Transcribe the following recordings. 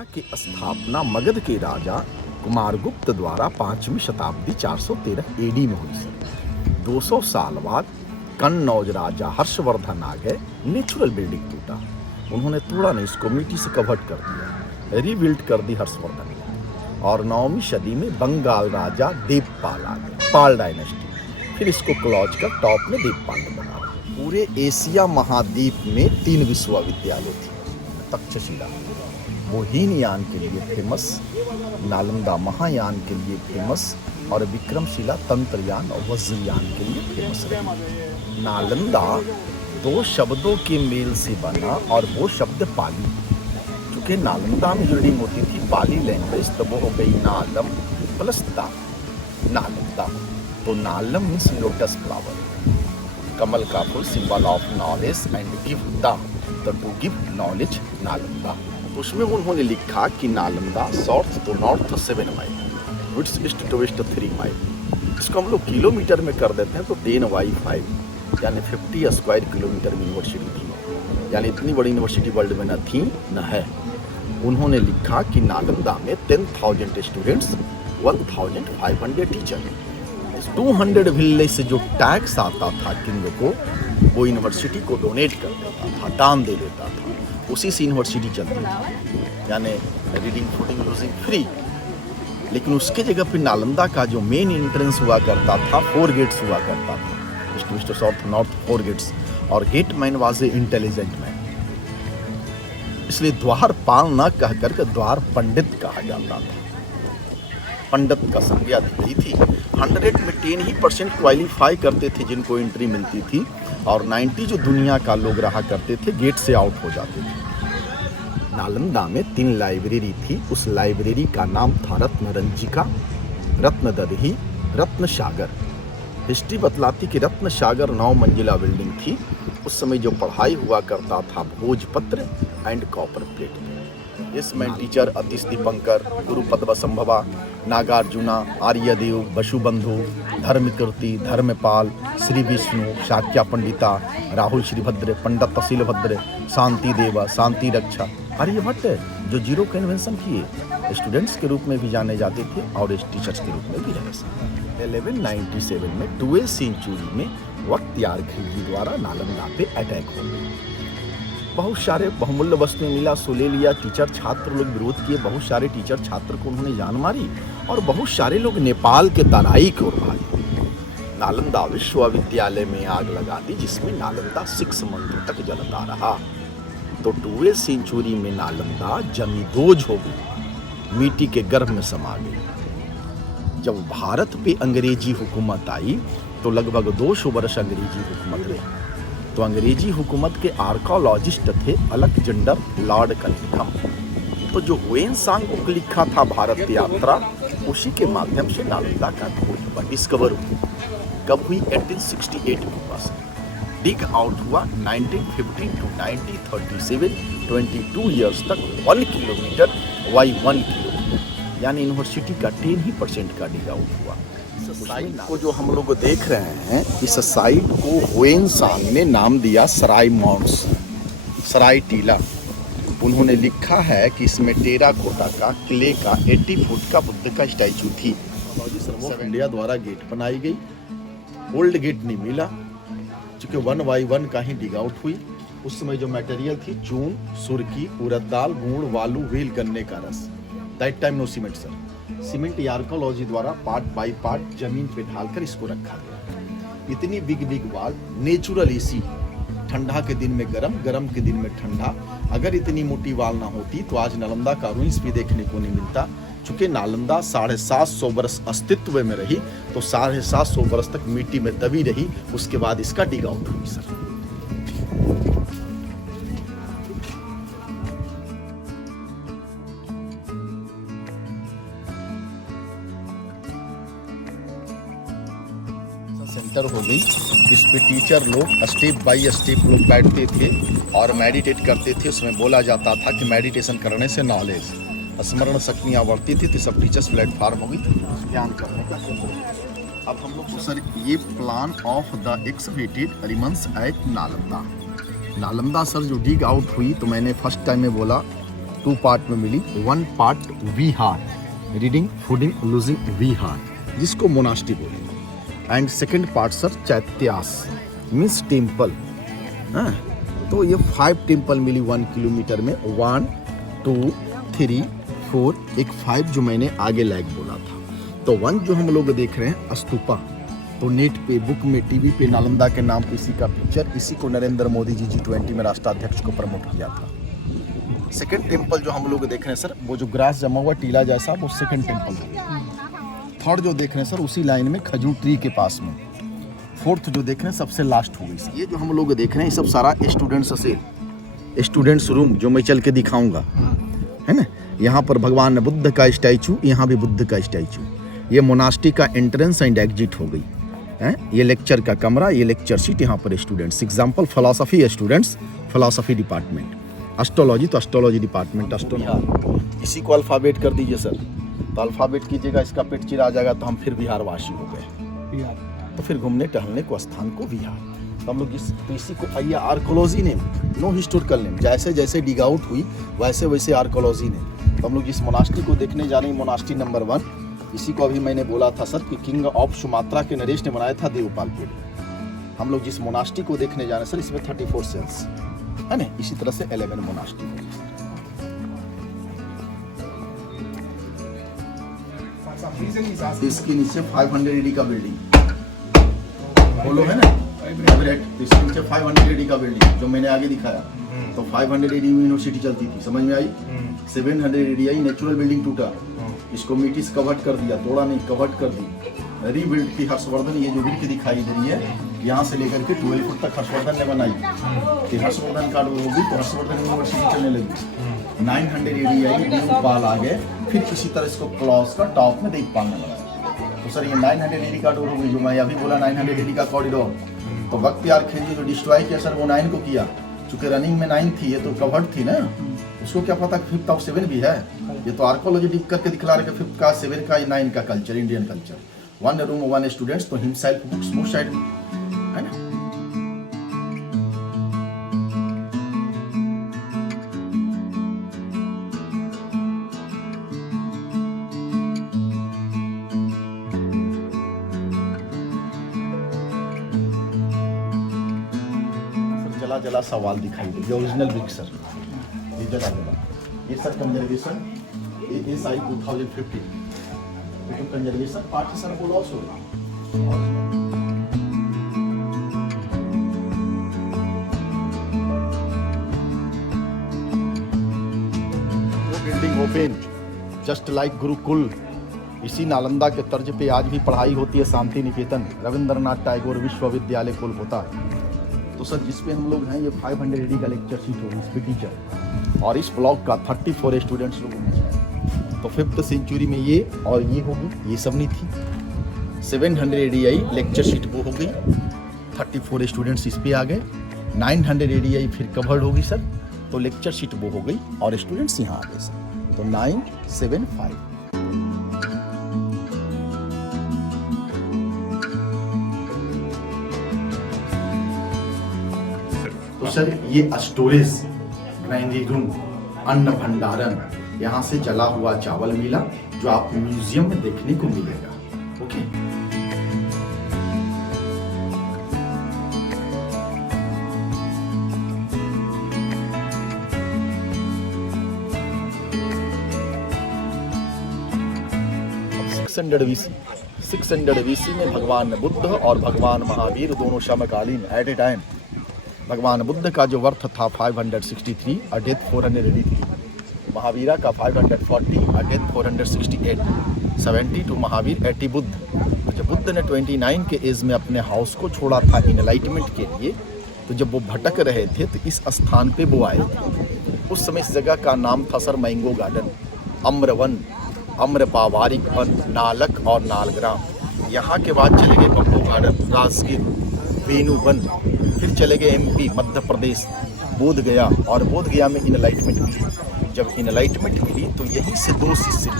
नालंदा की स्थापना मगध के राजा कुमारगुप्त द्वारा 5वीं शताब्दी 413 एडी में हुई सर। 200 साल बाद कन्नौज राजा हर्षवर्धन आ गए, नेचुरल बिल्डिंग टूटा, उन्होंने तोड़ा नहीं, इसको मिट्टी से कवर्ड कर दिया, रीबिल्ड कर दी हर्षवर्धन ने। और 9वीं सदी में बंगाल राजा देवपाल आ गए, पाल डायनेस्टी, फिर इसको क्लॉज कर टॉप में देवपाल ने बना। पूरे एशिया महाद्वीप में 3 विश्वविद्यालय थे, तक्षशिला मोहिनीयान के लिए फेमस, नालंदा महायान के लिए फेमस और विक्रमशिला तंत्रयान और वज्रयान के लिए फेमस रही। नालंदा 2 शब्दों के मेल से बना और वो शब्द पाली, चूंकि नालंदा में रीडिंग होती थी पाली लैंग्वेज, तो वो हो गई नालम प्लस दा, नालंदा। तो नालम मीन्स लोटस फ्लावर, कमल का फूल, symbol of knowledge and give the, तो टू गिव नॉलेज नालंदा। उसमें उन्होंने लिखा कि Nalanda south to north 7 mile, east to west 3 mile. इसको हम लोग किलोमीटर में कर देते हैं तो 10/5 यानी 50 स्क्वायर किलोमीटर में यूनिवर्सिटी थी, यानी इतनी बड़ी यूनिवर्सिटी वर्ल्ड में न थी न है। उन्होंने लिखा कि नालंदा में 10,000 स्टूडेंट्स, 1,500 टीचर, 200 विलेज से जो टैक्स आता था किंग को, वो यूनिवर्सिटी को डोनेट कर देता था, दान दे देता था, उसी से यूनिवर्सिटी चलती थी, यानी रीडिंग फूडिंग यूजिंग फ्री। लेकिन उसके जगह फिर नालंदा का जो मेन एंट्रेंस हुआ करता था, 4 गेट्स हुआ करता था, east west south north 4 gates, और gate man was a intelligent man, इसलिए द्वारपाल न कह करके द्वार पंडित कहा जाता था। पंडित का संज्ञा दी गई थी। 100 में 10% क्वालिफाई करते थे जिनको एंट्री मिलती थी, और 90 जो दुनिया का लोग रहा करते थे गेट से आउट हो जाते थे। नालंदा में 3 लाइब्रेरी थी, उस लाइब्रेरी का नाम था रत्नरंजिका, रत्नदधि, रत्न सागर। हिस्ट्री बतलाती कि रत्न सागर 9 मंजिला बिल्डिंग थी। उस समय जो पढ़ाई हुआ करता था भोजपत्र एंड कॉपर प्लेट। इसमें टीचर अतिश दीपंकर, गुरुपद वसंभवा, नागार्जुना, आर्यदेव, वसुबंधु, धर्मकीर्ति, धर्मपाल, श्री विष्णु, शाक्या पंडिता, राहुल श्रीभद्र, पंडित तहसीलभद्र, शांति देवा, शांति रक्षा, आर्यभट्ट जो जीरो का इन्वेंशन किए, स्टूडेंट्स के रूप में भी जाने जाते थे और टीचर्स के रूप में भी रहे। 1197 में 12वीं सेंचुरी में बख्तियार खिलजी द्वारा नालंदा पे अटैक हो गया। बहुत सारे बहुमूल्य वस्तुएं मिला, सो ले लिया। टीचर छात्र लोग विरोध किए, बहुत सारे टीचर छात्र को उन्होंने जान मारी और बहुत सारे लोग नेपाल के तराई की ओर भागे। नालंदा विश्वविद्यालय में आग लगा दी, जिसमें नालंदा 6 मंथ तक जलता रहा। तो 12वीं सेंचुरी में नालंदा जमींदोज हो गई, मिट्टी के गर्भ में समा गई। जब भारत पे अंग्रेजी हुकूमत आई तो लगभग 200 वर्ष अंग्रेजी हुकूमत रही। तो अंग्रेजी हुकूमत के आर्कोलॉजिस्ट थे अलेक्जेंडर लॉर्ड कनिंघम। तो जो हुएनसांग बुक लिखा था भारत यात्रा, उसी के माध्यम से नालंदा का खोज डिस्कवर हुई। कब हुई? 1868 के पास। डिग आउट हुआ 1915 टू 1937, 22 ईयर्स तक 1 किलोमीटर बाई 1 किलोमीटर, यानी यूनिवर्सिटी का 10% का डिग आउट हुआ। साइट को जो हम लोग देख रहे हैं, इस साइट को हुएनसांग ने नाम दिया सराय माउंट्स, सराय टीला। उन्होंने लिखा है कि इसमें टेराकोटा का, क्ले का 80 फुट का बुद्ध का स्टैचू थी। इंडिया द्वारा गेट बनाई गई, ओल्ड गेट नहीं मिला, चूँकि 1 बाई 1 का ही डिग आउट हुई। उस समय जो मटेरियल थी चून, सुरकी, उड़द दाल, गुड़, वालू, वेल, गन्ने का रस। That time no cement sir. Cement archaeology द्वारा पार्ट बाई पार्ट जमीन पे ढालकर इसको रखा गया। इतनी बिग वाल, नेचुरल एसी, ठंडा के दिन में गरम, गरम के दिन में ठंडा। अगर इतनी मोटी वाल ना होती तो आज नालंदा का रुइंस भी देखने को नहीं मिलता। चूँकि नालंदा 750 वर्ष अस्तित्व में रही, तो 750 वर्ष तक मिट्टी में दबी रही। उसके बाद इसका डिग आउट हुई सर। सेंटर हो गई। इस पे टीचर लोग स्टेप बाय स्टेप लोग बैठते थे और मेडिटेट करते थे। उसमें बोला जाता था कि मेडिटेशन करने से नॉलेज, स्मरण शक्तियाँ बढ़ती थी। तो सब टीचर्स प्लेटफार्म हो गई ज्ञान करने का। अब हम लोग को सर ये plan of the excavated remains at Nalanda. Nalanda sir जो डिग आउट हुई, तो मैंने फर्स्ट टाइम में बोला 2 पार्ट में मिली। 1 पार्ट विहार, रीडिंग फूडिंग लूजिंग विहार, जिसको मोनास्ट्री बोले। And second part sir चैत्यास means temple. हाँ, तो ये 5 टेम्पल मिली 1 किलोमीटर में। 1 2 3 4, एक 5 जो मैंने आगे लाइक बोला था। तो 1 जो हम लोग देख रहे हैं स्तूपा, तो नेट पे, बुक में, टीवी पे नालंदा के नाम पे इसी का पिक्चर, इसी को नरेंद्र मोदी जी G20 में राष्ट्राध्यक्ष को प्रमोट किया था। सेकंड टेम्पल जो हम लोग देख रहे हैं सर, वो जो ग्रास जमा हुआ टीला जैसा, वो सेकंड टेम्पल है। थर्ड जो देख रहे हैं सर, उसी लाइन में खजूर ट्री के पास में। फोर्थ जो देख रहे हैं सबसे लास्ट हो गई। ये जो हम लोग देख रहे हैं सब सारा स्टूडेंट्स से, स्टूडेंट्स रूम जो मैं चल के दिखाऊंगा, है ना। यहाँ पर भगवान बुद्ध का स्टैचू, यहाँ भी बुद्ध का स्टैचू। ये मोनास्ट्री का एंट्रेंस एंड एग्जिट हो गई है। ये लेक्चर का कमरा, ये लेक्चर सीट, यहाँ पर students. Example philosophy students, philosophy department. Astrology तो एस्ट्रोलॉजी डिपार्टमेंट। एस्ट्रोलॉजी इसी को अल्फ़ाबेट कर दीजिए सर, तो अल्फ़ाबेट कीजिएगा, इसका पेट चिरा जाएगा, तो हम फिर बिहारवासी हो गए। तो फिर घूमने टहलने को स्थान को बिहार। तो हम लोग इसी को आइए archaeology name, no historical name. जैसे जैसे डिग आउट हुई वैसे वैसे आर्कोलॉजी नेम। तो हम लोग इस मोनास्ट्री को देखने जा रहे हैं, मोनास्ट्री नंबर 1। इसी को अभी मैंने बोला था सर कि किंग ऑफ सुमात्रा के नरेश ने बनाया था देवपालपुर। हम लोग जिस मोनास्ट्री को देखने जा रहे हैं सर, इसमें 34 सेल्स है ना। इसी तरह से 11 मोनास्ट्री। इसके नीचे 500 AD का बिल्डिंग बोलो है ना, एवरेट। इसके नीचे 500 AD का बिल्डिंग जो मैंने आगे दिखाया। तो 500 AD में यूनिवर्सिटी चलती थी, समझ में आई। 700 AD आई, नेचुरल बिल्डिंग टूटा, इसको मिट्टी से कवर्ड कर दिया, तोड़ा नहीं, कवर्ड कर दी, रीबिल्ड की हर्षवर्धन। ये जो बिल्ड दिखाई दे रही है, यहाँ से लेकर के 12 फुट तक हर्षवर्धन ने बनाई। कि हर्षवर्धन कार्ड होगी तो हर्षवर्धन यूनिवर्सिटी चलने लगी। 900 AD आई, देवपाल आ गए, फिर इसी तरह इसको क्लॉस का टॉप में देवपाल ने बनाया। तो सर ये 900 AD का डोर हो गई, जो मैं अभी बोला 900 AD का कॉरिडोर। तो बख्तियार खिलजी जो डिस्ट्रॉय किया सर, वो 9 को किया, चूंकि रनिंग में 9 थी, ये तो कवर्ड थी ना, उसको क्या पता 5th ऑफ 7 भी है। ये तो आर्कोलॉजी डिग करके दिखला रहे कि 5th का, 7 का, 9 का culture, Indian culture. 1 room 1 students, तो हिमसेल्फ बुक्स वो साइड में है ना। जला जला सवाल दिखाई दे, ओरिजिनल बिग सर, ये जला जला। ये सर कंजर्वेशन, ये SI 2015 तो कंजर्वेशन पार्ट सर को लॉस होगा। वो building open just like Gurukul. इसी नालंदा के तर्ज पे आज भी पढ़ाई होती है, शांति निकेतन, रविंद्रनाथ टैगोर विश्वविद्यालय कोलकाता। तो सर जिस पे हम लोग हैं, ये 500 AD का लेक्चर सीट होगी, इस पे टीचर, और इस ब्लॉक का 34 स्टूडेंट्स लोग हैं। तो 5th सेंचुरी में ये और ये होगी, ये सब नहीं थी। 700 AD आई, लेक्चर सीट वो हो गई, 34 स्टूडेंट्स इस पे आ गए। 900 AD आई, फिर कवर्ड होगी सर, तो लेक्चर सीट वो हो गई और स्टूडेंट्स यहाँ आ गए सर। तो 975। तो सर ये स्टोरेज, ग्राइंडिंग रूम, अन्न भंडारण, यहाँ से जला हुआ चावल मिला, जो आप म्यूजियम में देखने को मिलेगा। ओके, BC 600 BC में भगवान बुद्ध और भगवान महावीर दोनों समकालीन एट ए टाइम। भगवान बुद्ध का जो वर्थ था 563, और डेथ 483, महावीरा का 540 और डेथ 468, 72 महावीर 80 बुद्ध। तो जब बुद्ध ने 29 के एज में अपने हाउस को छोड़ा था इनलाइटमेंट के लिए, तो जब वो भटक रहे थे तो इस स्थान पे वो आए थे। उस समय इस जगह का नाम था सर मैंगो गार्डन, अम्रवन, अम्र पावारिक वन, नालक और नालग्राम। यहाँ के बाद चले गए बम्बू गार्डन, राजगीर, वेणुवन, फिर चले गए MP मध्य प्रदेश, बोध गया, और बोध गया में इनलाइटमेंट मिली। जब इनलाइटमेंट मिली तो यहीं से 2 शिष्य,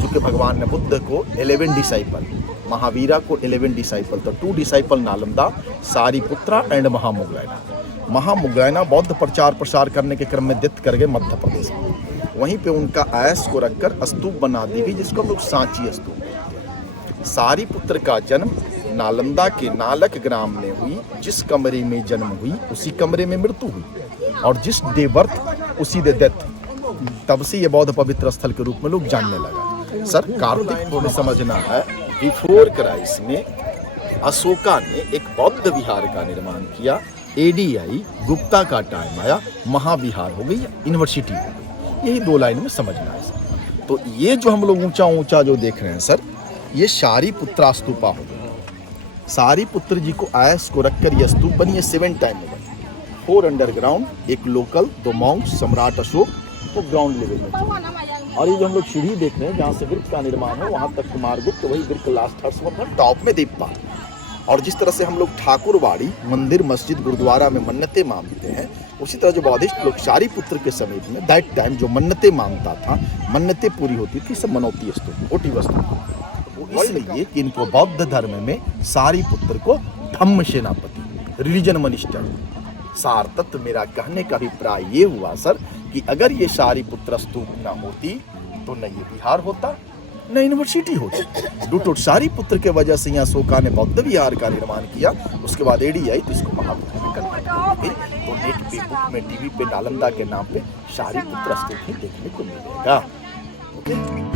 जो कि भगवान बुद्ध को 11 डिसाइपल, महावीरा को 11 डिसाइपल, तो 2 डिसाइपल नालंदा, सारिपुत्रा एंड महामुगलैना। महामुगलैना बौद्ध प्रचार प्रसार करने के क्रम में डेथ कर गए मध्य प्रदेश में। वहीं पे उनका आयस को रखकर स्तूप बना दी गई, जिसको हम लोग सांची स्तूप कहते हैं। सारीपुत्र का जन्म नालंदा के नालक ग्राम में हुई। जिस कमरे में जन्म हुई उसी कमरे में मृत्यु हुई, और जिस डे बर्थ उसी डे डेथ। तब से ये बौद्ध पवित्र स्थल के रूप में लोग जानने लगा। सर, कार्तिक पूर्ण समझना है, बिफोर क्राइस्ट में अशोका ने एक बौद्ध विहार का निर्माण किया। एडी आई, गुप्ता का टाइम आया, महाविहार हो गई, यूनिवर्सिटी हो गई। यही 2 लाइन में समझना है सर। तो ये जो हम लोग ऊंचा ऊंचा जो देख रहे हैं सर, ये शारीपुत्रा स्तूपा हो गया। सारीपुत्र जी को आयस को रखकर यह स्तूप बनी है। 7 टाइम में बनी, 4 अंडरग्राउंड, 1 लोकल, 2 माउंट, सम्राट अशोक तो ग्राउंड लेवल में चले। और ये जो हम लोग सीढ़ी देख रहे हैं जहाँ से वृक्ष का निर्माण है, वहाँ तक कुमारगुप्त, वही वृक्ष लास्ट हर्षवर्धन, टॉप में दीपपाल। और जिस तरह से हम लोग ठाकुरवाड़ी, मंदिर, मस्जिद, गुरुद्वारा में मन्नतें मांगते हैं, उसी तरह जो बौद्धिस्ट लोग शारीपुत्र के समीप में दैट टाइम जो मन्नतें मांगता था, मन्नतें पूरी होती थी, सब मनौती स्तूप, ओटी वस्तु। इसलिए कि इनको बौद्ध धर्म में सारीपुत्र को धम्म सेनापति, रिलीजन मिनिस्टर। सार तत्व मेरा कहने का अभिप्राय ये हुआ सर कि अगर ये सारीपुत्र स्तूप न होती तो न ये बिहार होता, न यूनिवर्सिटी होती। डूटो सारीपुत्र के वजह से यहाँ अशोका ने बौद्ध विहार का निर्माण किया। उसके बाद एडी आई तो इसको महाविहार में कन्वर्ट कर दी। तो नेट पे, बुक में, टीवी पे नालंदा के नाम पे सारीपुत्र स्तूप ही देखने को मिलेगा। ओके।